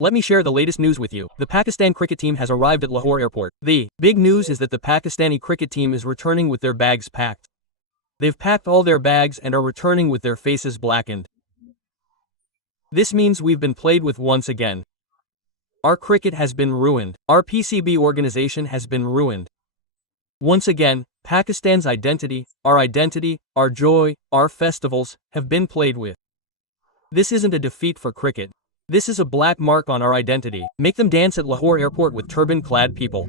Let me share the latest news with you. The Pakistan cricket team has arrived at Lahore airport. The big news is that the Pakistani cricket team is returning with their bags packed. They've packed all their bags and are returning with their faces blackened. This means we've been played with once again. Our cricket has been ruined. Our PCB organization has been ruined. Once again, Pakistan's identity, our joy, our festivals, have been played with. This isn't a defeat for cricket. This is a black mark on our identity. Make them dance at Lahore airport with turban-clad people.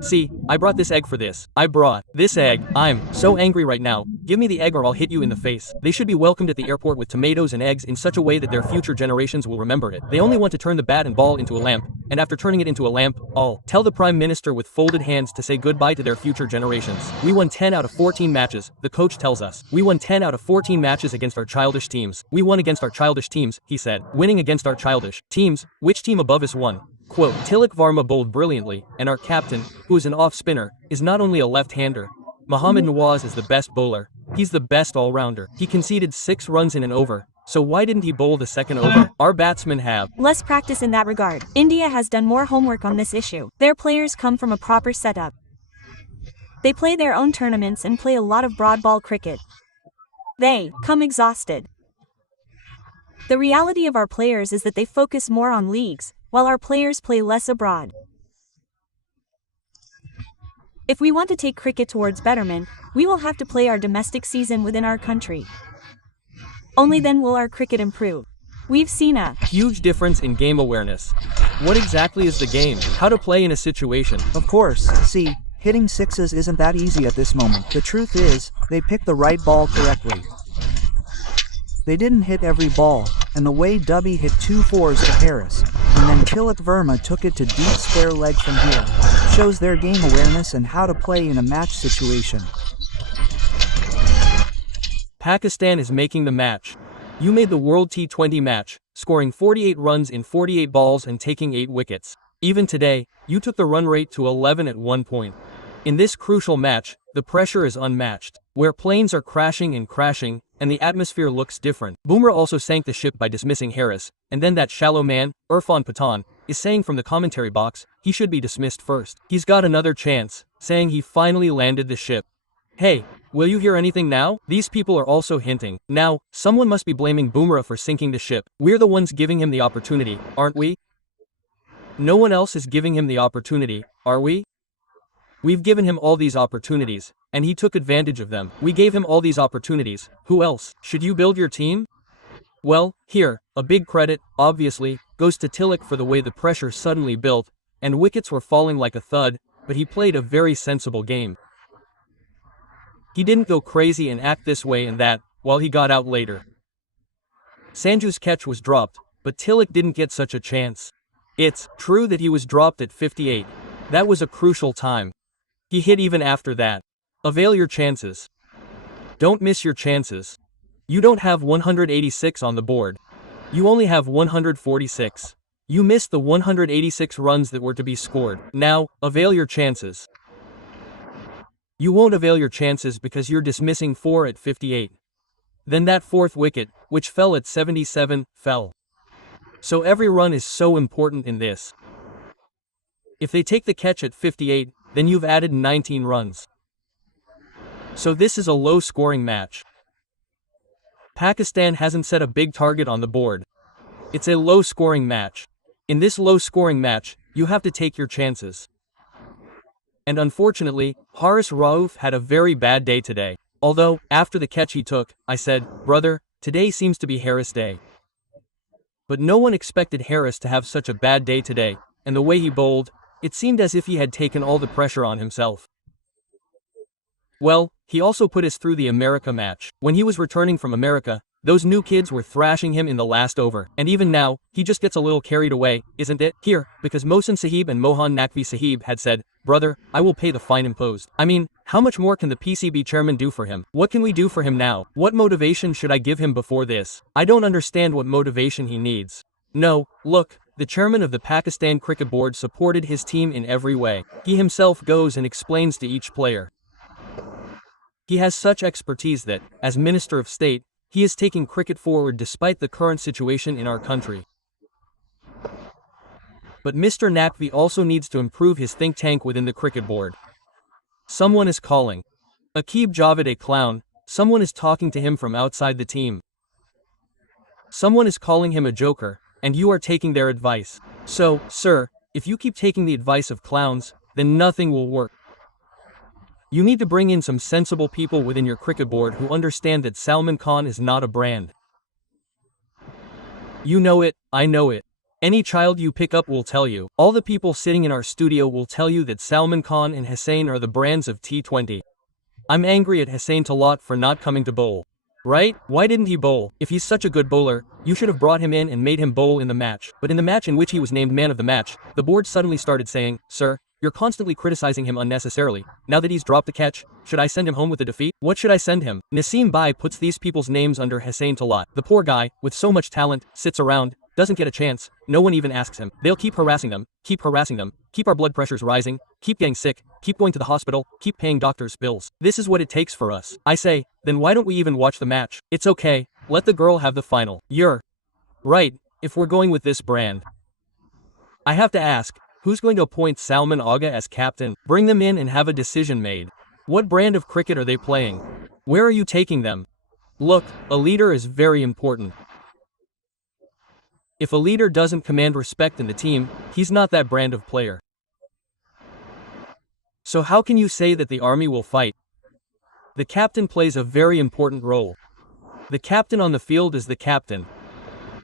See, I brought this egg for this. I brought this egg. I'm so angry right now. Give me the egg or I'll hit you in the face. They should be welcomed at the airport with tomatoes and eggs in such a way that their future generations will remember it. They only want to turn the bat and ball into a lamp, and after turning it into a lamp, I'll tell the Prime Minister with folded hands to say goodbye to their future generations. We won 10 out of 14 matches, the coach tells us. We won 10 out of 14 matches against our childish teams. We won against our childish teams, he said. Winning against our childish teams, which team above us won? Quote, Tilak Varma bowled brilliantly, and our captain, who is an off-spinner, is not only a left-hander. Mohammad Nawaz is the best bowler. He's the best all-rounder. He conceded 6 runs in an over. So why didn't he bowl the second over? Our batsmen have less practice in that regard. India has done more homework on this issue. Their players come from a proper setup. They play their own tournaments and play a lot of broad ball cricket. They come exhausted. The reality of our players is that they focus more on leagues, while our players play less abroad. If we want to take cricket towards betterment, we will have to play our domestic season within our country. Only then will our cricket improve. We've seen a huge difference in game awareness. What exactly is the game? How to play in a situation? Of course, see, hitting sixes isn't that easy at this moment. The truth is, they picked the right ball correctly. They didn't hit every ball, and the way Dubby hit 2 fours to Harris, and then Tilak Verma took it to deep spare leg from here, shows their game awareness and how to play in a match situation. Pakistan is making the match. You made the World T20 match, scoring 48 runs in 48 balls and taking 8 wickets. Even today, you took the run rate to 11 at one point. In this crucial match, the pressure is unmatched, where planes are crashing, and the atmosphere looks different. Bumrah also sank the ship by dismissing Harris, and then that shallow man, Irfan Pathan, is saying from the commentary box, he should be dismissed first. He's got another chance, saying he finally landed the ship. Hey, will you hear anything now? These people are also hinting. Now, someone must be blaming Bumrah for sinking the ship. We're the ones giving him the opportunity, aren't we? No one else is giving him the opportunity, are we? We've given him all these opportunities, and he took advantage of them. We gave him all these opportunities. Who else? Should you build your team? Well, here, a big credit, obviously, goes to Tilak for the way the pressure suddenly built, and wickets were falling like a thud, but he played a very sensible game. He didn't go crazy and act this way and that, while he got out later. Sanju's catch was dropped, but Tilak didn't get such a chance. It's true that he was dropped at 58. That was a crucial time. He hit even after that. Avail your chances. Don't miss your chances. You don't have 186 on the board. You only have 146. You missed the 186 runs that were to be scored. Now, avail your chances. You won't avail your chances because you're dismissing 4 at 58. Then that 4th wicket, which fell at 77, fell. So every run is so important in this. If they take the catch at 58, then you've added 19 runs. So this is a low-scoring match. Pakistan hasn't set a big target on the board. It's a low-scoring match. In this low-scoring match, you have to take your chances. And unfortunately, Haris Rauf had a very bad day today. Although, after the catch he took, I said, brother, today seems to be Harris' day. But no one expected Harris to have such a bad day today, and the way he bowled, it seemed as if he had taken all the pressure on himself. Well, he also put us through the America match. When he was returning from America, those new kids were thrashing him in the last over. And even now, he just gets a little carried away, isn't it? Here, because Mohsin Sahib and Mohan Naqvi Sahib had said, brother, I will pay the fine imposed. I mean, how much more can the PCB chairman do for him? What can we do for him now? What motivation should I give him before this? I don't understand what motivation he needs. No, look, the chairman of the Pakistan Cricket Board supported his team in every way. He himself goes and explains to each player. He has such expertise that, as Minister of State, he is taking cricket forward despite the current situation in our country. But Mr. Naqvi also needs to improve his think tank within the cricket board. Someone is calling. Akib Javed, a clown. Someone is talking to him from outside the team. Someone is calling him a joker, and you are taking their advice. So, sir, if you keep taking the advice of clowns, then nothing will work. You need to bring in some sensible people within your cricket board who understand that Salman Khan is not a brand. You know it, I know it. Any child you pick up will tell you. All the people sitting in our studio will tell you that Salman Khan and Hussain are the brands of T20. I'm angry at Hussain Talat for not coming to bowl. Right? Why didn't he bowl? If he's such a good bowler, you should have brought him in and made him bowl in the match. But in the match in which he was named man of the match, the board suddenly started saying, "Sir, you're constantly criticizing him unnecessarily. Now that he's dropped the catch, should I send him home with the defeat? What should I send him?" Naseem Bhai puts these people's names under Hussain Talat. The poor guy, with so much talent, sits around, doesn't get a chance, no one even asks him. They'll keep harassing them, keep our blood pressures rising, keep getting sick, keep going to the hospital, keep paying doctors' bills. This is what it takes for us. I say, then why don't we even watch the match? It's okay, let the girl have the final. You're right, if we're going with this brand. I have to ask, who's going to appoint Salman Agha as captain? Bring them in and have a decision made. What brand of cricket are they playing? Where are you taking them? Look, a leader is very important. If a leader doesn't command respect in the team, he's not that brand of player. So how can you say that the army will fight? The captain plays a very important role. The captain on the field is the captain.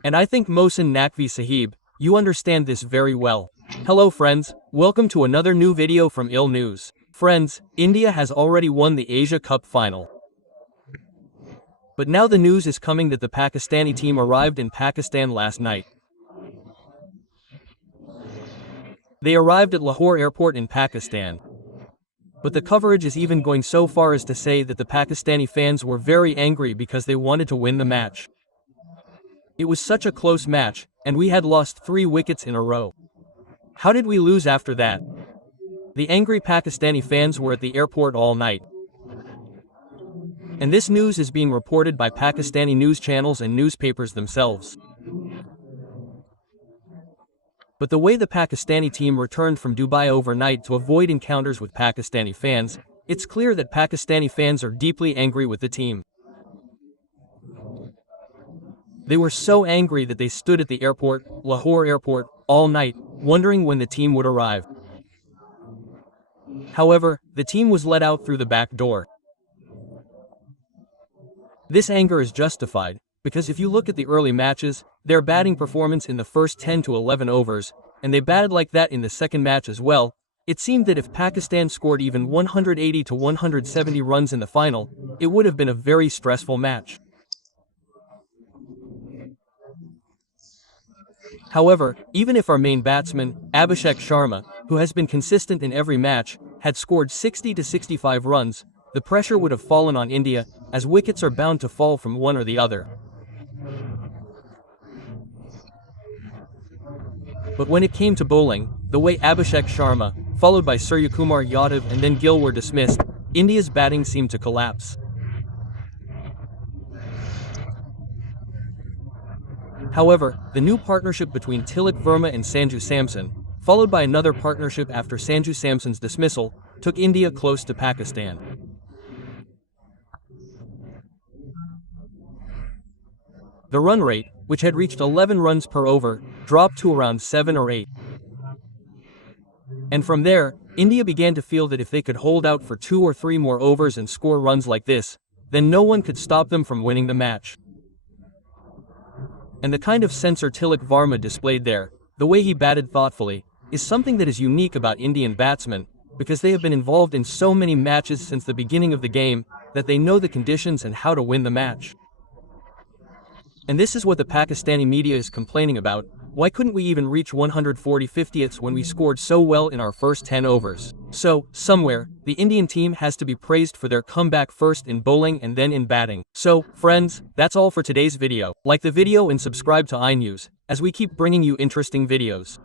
And I think Mohsin Naqvi Sahib, you understand this very well. Hello friends, welcome to another new video from IL News. Friends, India has already won the Asia Cup final. But now the news is coming that the Pakistani team arrived in Pakistan last night. They arrived at Lahore airport in Pakistan. But the coverage is even going so far as to say that the Pakistani fans were very angry because they wanted to win the match. It was such a close match, and we had lost 3 wickets in a row. How did we lose after that? The angry Pakistani fans were at the airport all night. And this news is being reported by Pakistani news channels and newspapers themselves. But the way the Pakistani team returned from Dubai overnight to avoid encounters with Pakistani fans, it's clear that Pakistani fans are deeply angry with the team. They were so angry that they stood at the airport, Lahore airport, all night, wondering when the team would arrive. However, the team was let out through the back door. This anger is justified, because if you look at the early matches, their batting performance in the first 10 to 11 overs, and they batted like that in the second match as well, it seemed that if Pakistan scored even 180 to 170 runs in the final, it would have been a very stressful match. However, even if our main batsman, Abhishek Sharma, who has been consistent in every match, had scored 60 to 65 runs, the pressure would have fallen on India, as wickets are bound to fall from one or the other. But when it came to bowling, the way Abhishek Sharma, followed by Suryakumar, Yadav and then Gill were dismissed, India's batting seemed to collapse. However, the new partnership between Tilak Verma and Sanju Samson, followed by another partnership after Sanju Samson's dismissal, took India close to Pakistan. The run rate, which had reached 11 runs per over, dropped to around 7 or 8. And from there, India began to feel that if they could hold out for 2 or 3 more overs and score runs like this, then no one could stop them from winning the match. And the kind of sensor Tilak Varma displayed there, the way he batted thoughtfully, is something that is unique about Indian batsmen, because they have been involved in so many matches since the beginning of the game, that they know the conditions and how to win the match. And this is what the Pakistani media is complaining about. Why couldn't we even reach 140 50ths when we scored so well in our first 10 overs? So, somewhere, the Indian team has to be praised for their comeback first in bowling and then in batting. So, friends, that's all for today's video. Like the video and subscribe to iNews, as we keep bringing you interesting videos.